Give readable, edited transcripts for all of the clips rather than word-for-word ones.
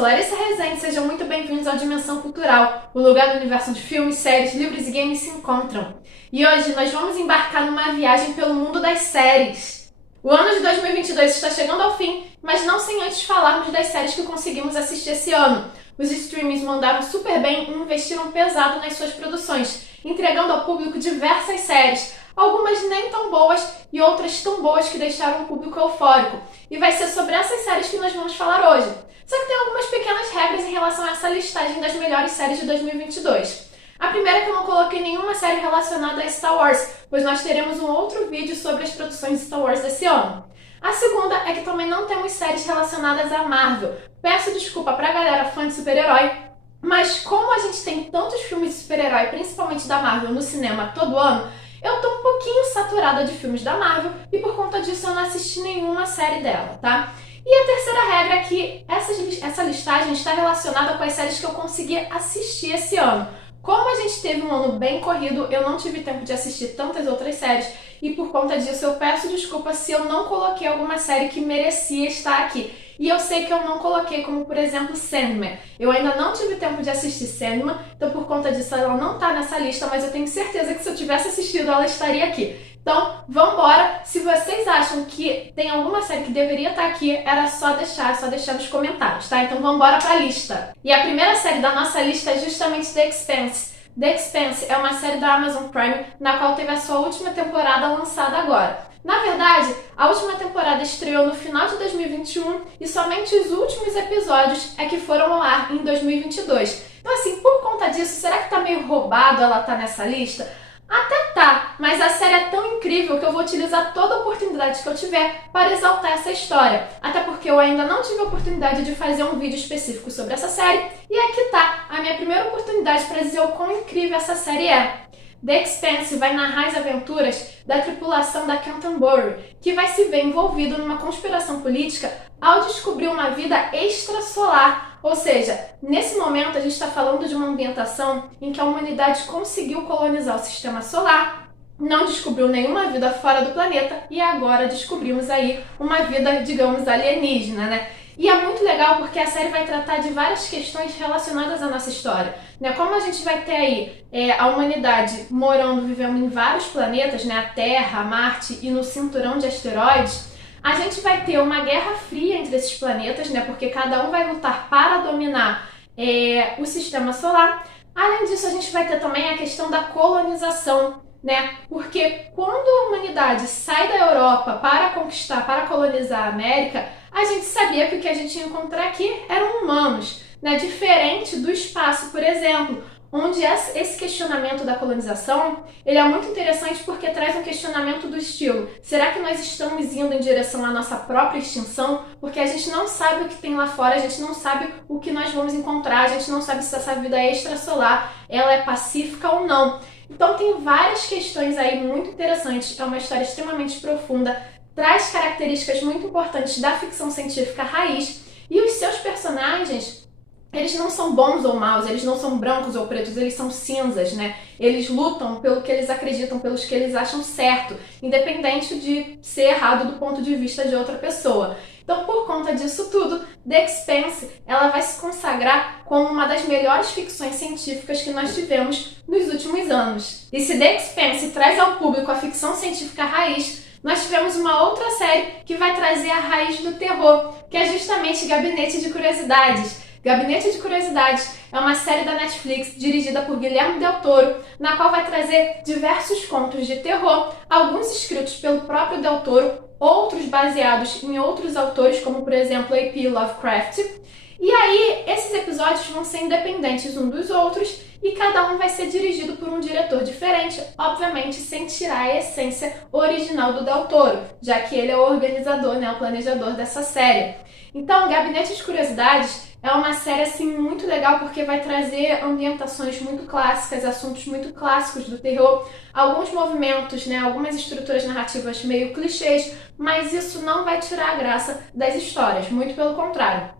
sou Larissa Rezende, sejam muito bem-vindos ao Dimensão Cultural, o lugar do universo de filmes, séries, livros e games se encontram. E hoje nós vamos embarcar numa viagem pelo mundo das séries. O ano de 2022 está chegando ao fim, mas não sem antes falarmos das séries que conseguimos assistir esse ano. Os streamings mandaram super bem e investiram pesado nas suas produções, entregando ao público diversas séries, algumas nem tão boas e outras tão boas que deixaram o público eufórico. E vai ser sobre essas séries que nós vamos falar hoje. Só que tem algumas pequenas regras em relação a essa listagem das melhores séries de 2022. A primeira é que eu não coloquei nenhuma série relacionada a Star Wars, pois nós teremos um outro vídeo sobre as produções de Star Wars desse ano. A segunda é que também não temos séries relacionadas à Marvel. Peço desculpa pra galera fã de super-herói, mas como a gente tem tantos filmes de super-herói, principalmente da Marvel, no cinema todo ano, eu tô um pouquinho saturada de filmes da Marvel e por conta disso eu não assisti nenhuma série dela, tá? E a terceira regra é que essa listagem está relacionada com as séries que eu consegui assistir esse ano. Como a gente teve um ano bem corrido, eu não tive tempo de assistir tantas outras séries e por conta disso eu peço desculpa se eu não coloquei alguma série que merecia estar aqui. E eu sei que eu não coloquei, como por exemplo Sandman. Eu ainda não tive tempo de assistir Sandman, então por conta disso ela não tá nessa lista, mas eu tenho certeza que se eu tivesse assistido ela estaria aqui. Então, vambora! Se vocês acham que tem alguma série que deveria estar aqui, era só deixar nos comentários, tá? Então vambora pra lista! E a primeira série da nossa lista é justamente The Expanse. The Expanse é uma série da Amazon Prime, na qual teve a sua última temporada lançada agora. Na verdade, a última temporada estreou no final de 2021 e somente os últimos episódios é que foram ao ar em 2022. Então assim, por conta disso, será que tá meio roubado ela tá nessa lista? Até tá, mas a série é tão incrível que eu vou utilizar toda a oportunidade que eu tiver para exaltar essa história. Até porque eu ainda não tive a oportunidade de fazer um vídeo específico sobre essa série, e aqui tá a minha primeira oportunidade para dizer o quão incrível essa série é. The Expanse vai narrar as aventuras da tripulação da Canterbury, que vai se ver envolvido numa conspiração política ao descobrir uma vida extrasolar. Ou seja, nesse momento a gente está falando de uma ambientação em que a humanidade conseguiu colonizar o sistema solar, não descobriu nenhuma vida fora do planeta e agora descobrimos aí uma vida, digamos, alienígena, né? E é muito legal porque a série vai tratar de várias questões relacionadas à nossa história, né? Como a gente vai ter aí a humanidade morando, vivendo em vários planetas, né? A Terra, Marte e no cinturão de asteroides, a gente vai ter uma guerra fria entre esses planetas, né? Porque cada um vai lutar para dominar o sistema solar. Além disso, a gente vai ter também a questão da colonização, né? Porque quando a humanidade sai da Europa para conquistar, para colonizar a América, a gente sabia que o que a gente ia encontrar aqui eram humanos, né? Diferente do espaço, por exemplo, onde esse questionamento da colonização, ele é muito interessante porque traz um questionamento do estilo: será que nós estamos indo em direção à nossa própria extinção? Porque a gente não sabe o que tem lá fora, a gente não sabe o que nós vamos encontrar, a gente não sabe se essa vida extrasolar ela é pacífica ou não. Então tem várias questões aí muito interessantes, é uma história extremamente profunda, traz características muito importantes da ficção científica raiz e os seus personagens, eles não são bons ou maus, eles não são brancos ou pretos, eles são cinzas, né? Eles lutam pelo que eles acreditam, pelos que eles acham certo, independente de ser errado do ponto de vista de outra pessoa. Então, por conta disso tudo, The Expanse, ela vai se consagrar como uma das melhores ficções científicas que nós tivemos nos últimos anos. E se The Expanse traz ao público a ficção científica raiz, nós tivemos uma outra série que vai trazer a raiz do terror, que é justamente Gabinete de Curiosidades. Gabinete de Curiosidades é uma série da Netflix dirigida por Guilherme Del Toro, na qual vai trazer diversos contos de terror, alguns escritos pelo próprio Del Toro, outros baseados em outros autores, como por exemplo A.P. Lovecraft. E aí, esses episódios vão ser independentes um dos outros e cada um vai ser dirigido por um diretor diferente, obviamente sem tirar a essência original do Del Toro, já que ele é o organizador, né, o planejador dessa série. Então, Gabinete de Curiosidades é uma série assim muito legal porque vai trazer ambientações muito clássicas, assuntos muito clássicos do terror, alguns movimentos, né, algumas estruturas narrativas meio clichês, mas isso não vai tirar a graça das histórias, muito pelo contrário.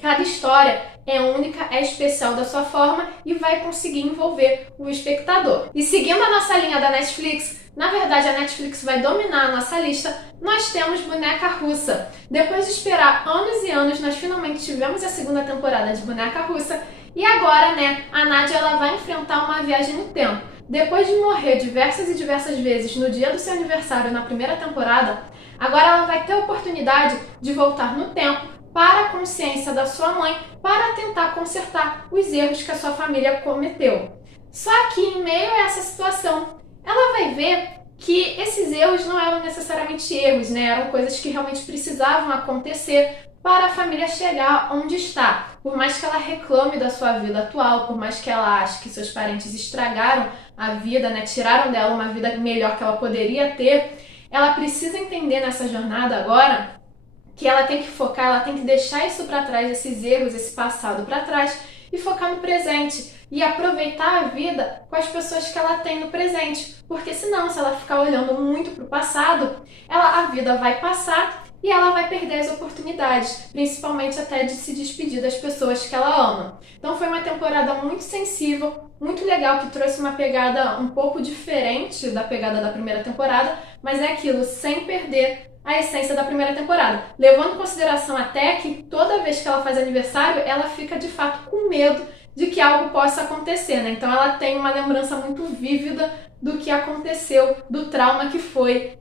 Cada história é única, é especial da sua forma e vai conseguir envolver o espectador. E seguindo a nossa linha da Netflix, na verdade a Netflix vai dominar a nossa lista, nós temos Boneca Russa. Depois de esperar anos e anos, nós finalmente tivemos a segunda temporada de Boneca Russa e agora, a Nadia ela vai enfrentar uma viagem no tempo. Depois de morrer diversas e diversas vezes no dia do seu aniversário na primeira temporada, agora ela vai ter a oportunidade de voltar no tempo para a consciência da sua mãe, para tentar consertar os erros que a sua família cometeu. Só que em meio a essa situação, ela vai ver que esses erros não eram necessariamente erros, eram coisas que realmente precisavam acontecer para a família chegar onde está. Por mais que ela reclame da sua vida atual, por mais que ela ache que seus parentes estragaram a vida, tiraram dela uma vida melhor que ela poderia ter, ela precisa entender nessa jornada agora que ela tem que focar, ela tem que deixar isso para trás, esses erros, esse passado para trás e focar no presente e aproveitar a vida com as pessoas que ela tem no presente, porque senão, se ela ficar olhando muito para o passado, a vida vai passar e ela vai perder as oportunidades, principalmente até de se despedir das pessoas que ela ama. Então foi uma temporada muito sensível, muito legal, que trouxe uma pegada um pouco diferente da pegada da primeira temporada, mas é aquilo, sem perder a essência da primeira temporada, levando em consideração até que toda vez que ela faz aniversário, ela fica de fato com medo de que algo possa acontecer, Então ela tem uma lembrança muito vívida do que aconteceu, do trauma que foi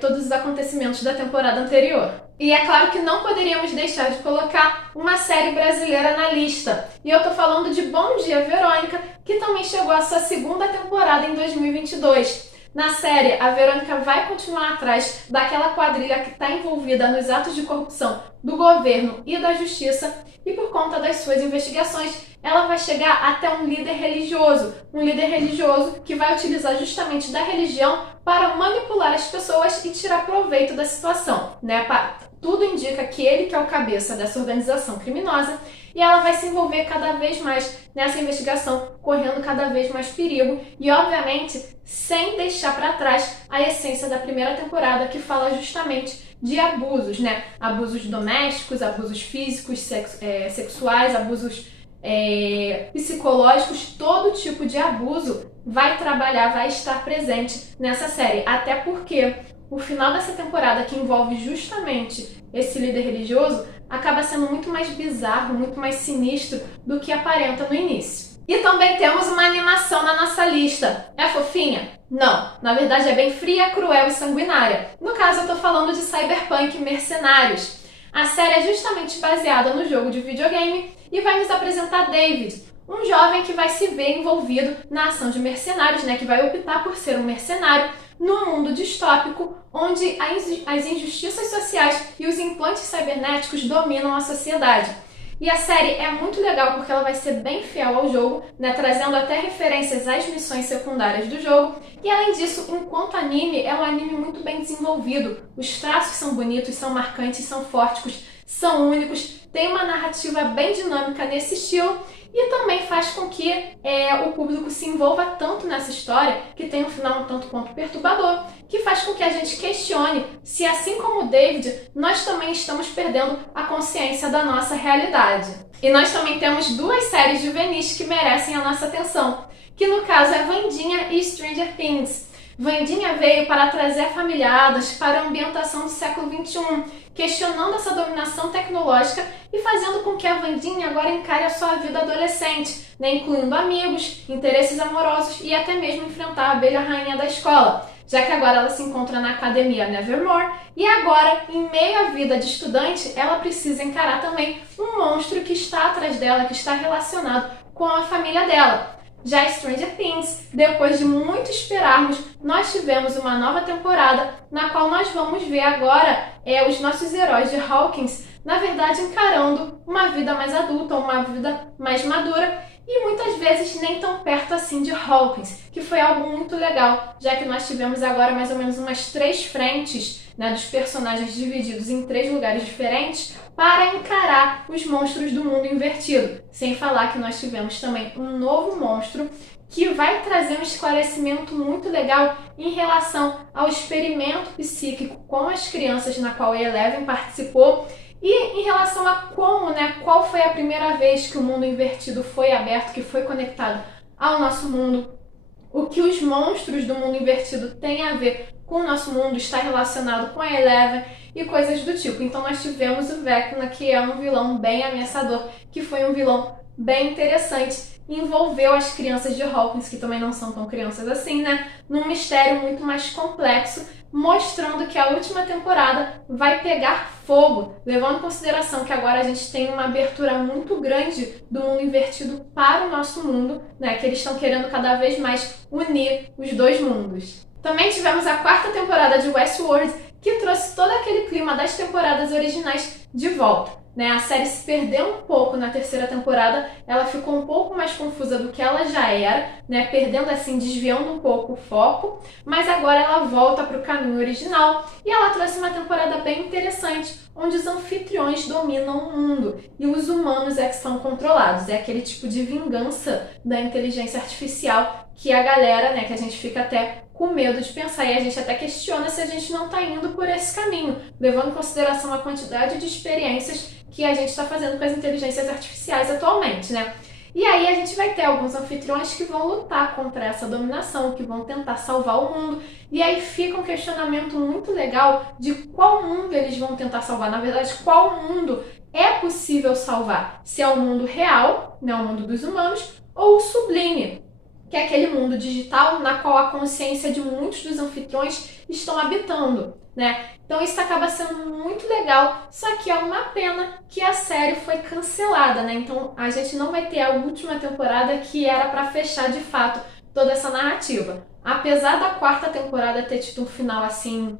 todos os acontecimentos da temporada anterior. E é claro que não poderíamos deixar de colocar uma série brasileira na lista. E eu tô falando de Bom Dia, Verônica, que também chegou à sua segunda temporada em 2022. Na série, a Verônica vai continuar atrás daquela quadrilha que está envolvida nos atos de corrupção do governo e da justiça, e por conta das suas investigações, ela vai chegar até um líder religioso que vai utilizar justamente da religião para manipular as pessoas e tirar proveito da situação, Tudo indica que ele que é o cabeça dessa organização criminosa, e ela vai se envolver cada vez mais nessa investigação, correndo cada vez mais perigo e, obviamente, sem deixar para trás a essência da primeira temporada, que fala justamente de abusos, Abusos domésticos, abusos físicos, sexuais, abusos psicológicos, todo tipo de abuso vai estar presente nessa série, até porque o final dessa temporada, que envolve justamente esse líder religioso, acaba sendo muito mais bizarro, muito mais sinistro do que aparenta no início. E também temos uma animação na nossa lista. É fofinha? Não. Na verdade é bem fria, cruel e sanguinária. No caso eu tô falando de Cyberpunk Mercenários. A série é justamente baseada no jogo de videogame e vai nos apresentar David, um jovem que vai se ver envolvido na ação de mercenários, que vai optar por ser um mercenário num mundo distópico onde as injustiças sociais e os implantes cibernéticos dominam a sociedade. E a série é muito legal porque ela vai ser bem fiel ao jogo, trazendo até referências às missões secundárias do jogo. E além disso, enquanto anime, é um anime muito bem desenvolvido. Os traços são bonitos, são marcantes, são fortes, são únicos, tem uma narrativa bem dinâmica nesse estilo e também faz com que o público se envolva tanto nessa história, que tem um final um tanto quanto perturbador, que faz com que a gente questione se, assim como o David, nós também estamos perdendo a consciência da nossa realidade. E nós também temos duas séries juvenis que merecem a nossa atenção, que no caso é Wandinha e Stranger Things. Wandinha veio para trazer a família Addams para a ambientação do século XXI, questionando essa dominação tecnológica e fazendo com que a Wandinha agora encare a sua vida adolescente, incluindo amigos, interesses amorosos e até mesmo enfrentar a abelha rainha da escola, já que agora ela se encontra na academia Nevermore e agora, em meio à vida de estudante, ela precisa encarar também um monstro que está atrás dela, que está relacionado com a família dela. Já Stranger Things, depois de muito esperarmos, nós tivemos uma nova temporada na qual nós vamos ver agora os nossos heróis de Hawkins, na verdade, encarando uma vida mais adulta, uma vida mais madura e muitas vezes nem tão perto assim de Hawkins, que foi algo muito legal, já que nós tivemos agora mais ou menos umas 3 frentes, dos personagens divididos em 3 lugares diferentes para encarar os monstros do mundo invertido. Sem falar que nós tivemos também um novo monstro que vai trazer um esclarecimento muito legal em relação ao experimento psíquico com as crianças na qual a Eleven participou E em relação a como, né, qual foi a primeira vez que o mundo invertido foi aberto, que foi conectado ao nosso mundo, o que os monstros do mundo invertido têm a ver com o nosso mundo, está relacionado com a Eleven e coisas do tipo. Então nós tivemos o Vecna, que é um vilão bem ameaçador, que foi um vilão bem interessante, envolveu as crianças de Hawkins, que também não são tão crianças assim, né, num mistério muito mais complexo, mostrando que a última temporada vai pegar fogo, levando em consideração que agora a gente tem uma abertura muito grande do mundo invertido para o nosso mundo, né, que eles estão querendo cada vez mais unir os dois mundos. Também tivemos a quarta temporada de Westworld, que trouxe todo aquele clima das temporadas originais de volta. A série se perdeu um pouco na terceira temporada, ela ficou um pouco mais confusa do que ela já era, perdendo assim, desviando um pouco o foco, mas agora ela volta para o caminho original e ela trouxe uma temporada bem interessante, onde os anfitriões dominam o mundo e os humanos é que são controlados. É aquele tipo de vingança da inteligência artificial que a galera, que a gente fica até com medo de pensar, e a gente até questiona se a gente não está indo por esse caminho, levando em consideração a quantidade de experiências que a gente está fazendo com as inteligências artificiais atualmente, E aí a gente vai ter alguns anfitriões que vão lutar contra essa dominação, que vão tentar salvar o mundo, e aí fica um questionamento muito legal de qual mundo eles vão tentar salvar, na verdade, qual mundo é possível salvar, se é o mundo real, o mundo dos humanos, ou o sublime, que é aquele mundo digital na qual a consciência de muitos dos anfitriões estão habitando, Então isso acaba sendo muito legal, só que é uma pena que a série foi cancelada, Então a gente não vai ter a última temporada que era para fechar de fato toda essa narrativa. Apesar da quarta temporada ter tido um final assim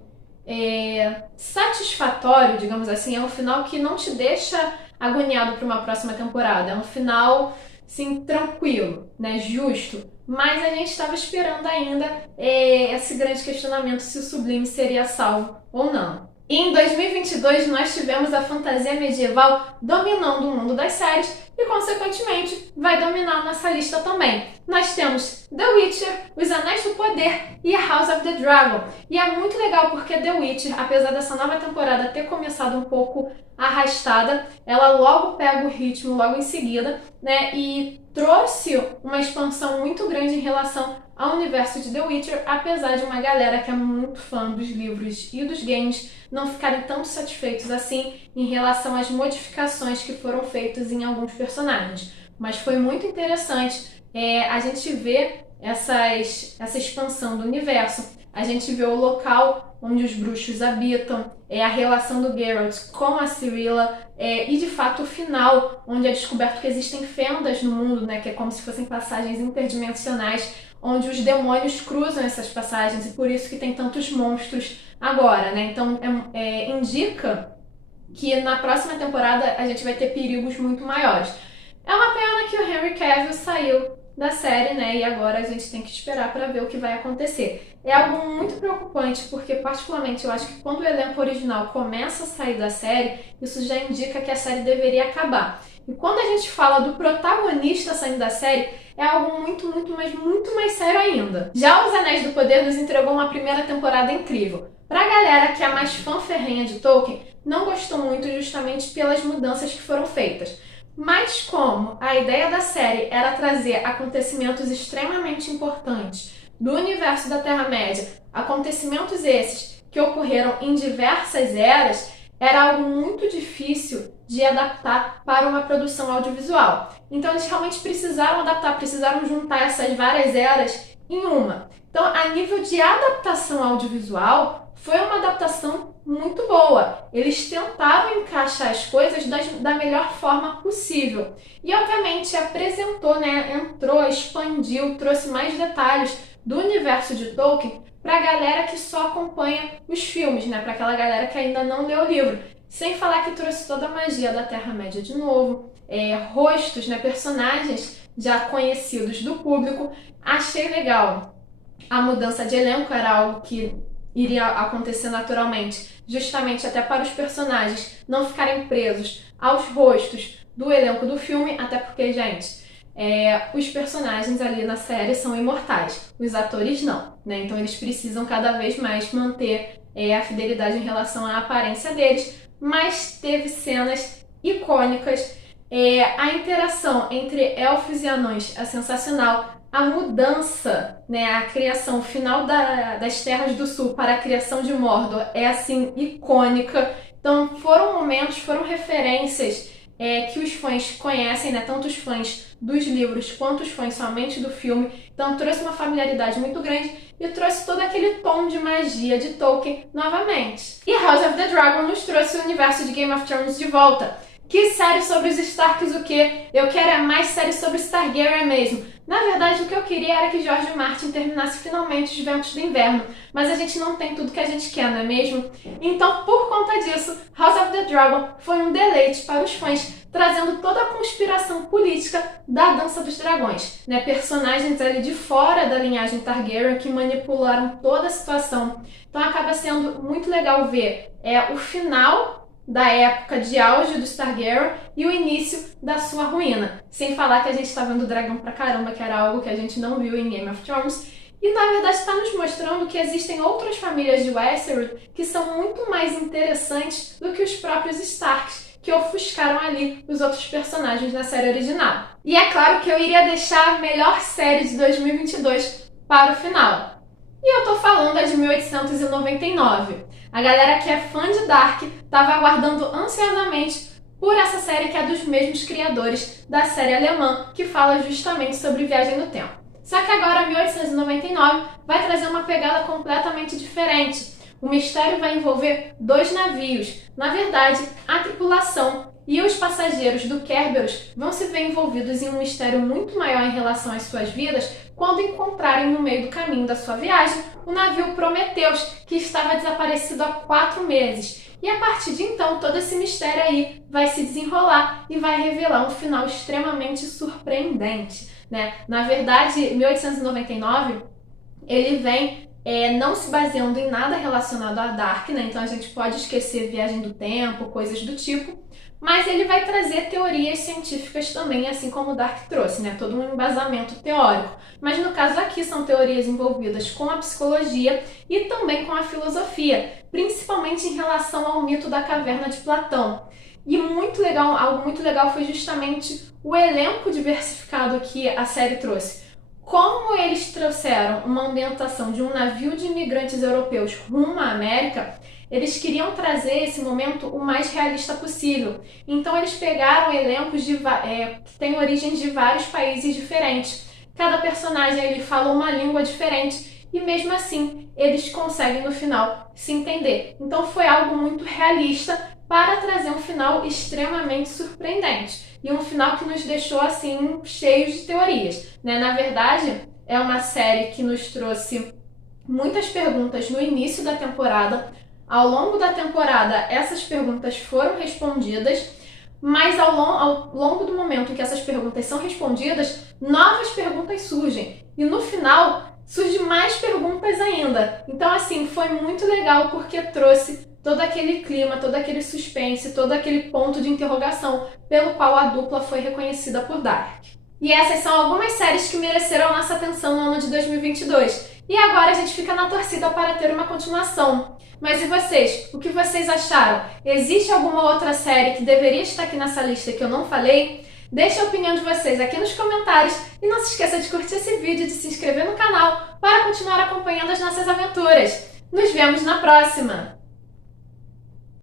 satisfatório, digamos assim, é um final que não te deixa agoniado para uma próxima temporada, é um final sim, tranquilo, justo, mas a gente estava esperando ainda esse grande questionamento se o Sublime seria salvo ou não. E em 2022 nós tivemos a fantasia medieval dominando o mundo das séries e, consequentemente, vai dominar a nossa lista também. Nós temos The Witcher, Os Anéis do Poder e House of the Dragon. E é muito legal porque The Witcher, apesar dessa nova temporada ter começado um pouco arrastada, ela logo pega o ritmo logo em seguida, e trouxe uma expansão muito grande em relação ao universo de The Witcher, apesar de uma galera que é muito fã dos livros e dos games não ficarem tão satisfeitos assim em relação às modificações que foram feitas em alguns personagens. Mas foi muito interessante a gente ver essa expansão do universo, a gente vê o local onde os bruxos habitam, a relação do Geralt com a Cirilla, e de fato o final, onde é descoberto que existem fendas no mundo, que é como se fossem passagens interdimensionais, onde os demônios cruzam essas passagens e por isso que tem tantos monstros agora, Então indica que na próxima temporada a gente vai ter perigos muito maiores. É uma pena que o Henry Cavill saiu da série, e agora a gente tem que esperar para ver o que vai acontecer. É algo muito preocupante, porque particularmente eu acho que quando o elenco original começa a sair da série, isso já indica que a série deveria acabar. E quando a gente fala do protagonista saindo da série, é algo muito, muito mais sério ainda. Já Os Anéis do Poder nos entregou uma primeira temporada incrível. Pra galera que é mais fã ferrenha de Tolkien, não gostou muito justamente pelas mudanças que foram feitas. Mas como a ideia da série era trazer acontecimentos extremamente importantes do universo da Terra-média, acontecimentos esses que ocorreram em diversas eras, era algo muito difícil de adaptar para uma produção audiovisual. Então eles realmente precisaram adaptar, precisaram juntar essas várias eras em uma. Então, a nível de adaptação audiovisual, foi uma adaptação muito boa. Eles tentaram encaixar as coisas da melhor forma possível. E, obviamente, apresentou, entrou, expandiu, trouxe mais detalhes do universo de Tolkien para a galera que só acompanha os filmes, para aquela galera que ainda não leu o livro. Sem falar que trouxe toda a magia da Terra-média de novo, rostos, personagens já conhecidos do público. Achei legal. A mudança de elenco era algo que iria acontecer naturalmente, justamente até para os personagens não ficarem presos aos rostos do elenco do filme, até porque, gente, os personagens ali na série são imortais, os atores não, Então eles precisam cada vez mais manter a fidelidade em relação à aparência deles, mas teve cenas icônicas. A interação entre elfos e anões é sensacional. A mudança, né, a criação final das Terras do Sul para a criação de Mordor é assim icônica. Então foram momentos, foram referências que os fãs conhecem, né, tanto os fãs dos livros quanto os fãs somente do filme. Então trouxe uma familiaridade muito grande e trouxe todo aquele tom de magia de Tolkien novamente. E House of the Dragon nos trouxe o universo de Game of Thrones de volta. Que série sobre os Starks o quê? Eu quero é mais série sobre os Targaryen mesmo. Na verdade, o que eu queria era que George Martin terminasse finalmente Os Ventos do Inverno, mas a gente não tem tudo que a gente quer, não é mesmo? Então, por conta disso, House of the Dragon foi um deleite para os fãs, trazendo toda a conspiração política da Dança dos Dragões, né? Personagens ali de fora da linhagem Targaryen que manipularam toda a situação. Então acaba sendo muito legal ver o final da época de auge dos Targaryen e o início da sua ruína. Sem falar que a gente tá vendo dragão pra caramba, que era algo que a gente não viu em Game of Thrones. E na verdade está nos mostrando que existem outras famílias de Westeros que são muito mais interessantes do que os próprios Starks, que ofuscaram ali os outros personagens na série original. E é claro que eu iria deixar a melhor série de 2022 para o final. E eu tô falando de 1899. A galera que é fã de Dark estava aguardando ansiosamente por essa série que é dos mesmos criadores da série alemã, que fala justamente sobre viagem no tempo. Só que agora 1899 vai trazer uma pegada completamente diferente. O mistério vai envolver 2 navios. Na verdade, a tripulação e os passageiros do Kerberos vão se ver envolvidos em um mistério muito maior em relação às suas vidas quando encontrarem no meio do caminho da sua viagem o navio Prometheus, que estava desaparecido há 4 meses. E a partir de então, todo esse mistério aí vai se desenrolar e vai revelar um final extremamente surpreendente, né? Na verdade, 1899, ele vem não se baseando em nada relacionado a Dark, né? Então a gente pode esquecer viagem do tempo, coisas do tipo, mas ele vai trazer teorias científicas também, assim como o Dark trouxe, né? Todo um embasamento teórico. Mas no caso aqui são teorias envolvidas com a psicologia e também com a filosofia, principalmente em relação ao mito da caverna de Platão. E algo muito legal foi justamente o elenco diversificado que a série trouxe. Como eles trouxeram uma ambientação de um navio de imigrantes europeus rumo à América, eles queriam trazer esse momento o mais realista possível. Então eles pegaram elencos que têm origens de vários países diferentes. Cada personagem ali fala uma língua diferente e mesmo assim eles conseguem no final se entender. Então foi algo muito realista para trazer um final extremamente surpreendente. E um final que nos deixou assim cheios de teorias, né? Na verdade, é uma série que nos trouxe muitas perguntas no início da temporada. Ao longo da temporada, essas perguntas foram respondidas, mas ao longo do momento em que essas perguntas são respondidas, novas perguntas surgem. E no final, surgem mais perguntas ainda. Então, assim, foi muito legal porque trouxe todo aquele clima, todo aquele suspense, todo aquele ponto de interrogação pelo qual a dupla foi reconhecida por Dark. E essas são algumas séries que mereceram nossa atenção no ano de 2022. E agora a gente fica na torcida para ter uma continuação. Mas e vocês? O que vocês acharam? Existe alguma outra série que deveria estar aqui nessa lista que eu não falei? Deixe a opinião de vocês aqui nos comentários e não se esqueça de curtir esse vídeo e de se inscrever no canal para continuar acompanhando as nossas aventuras. Nos vemos na próxima!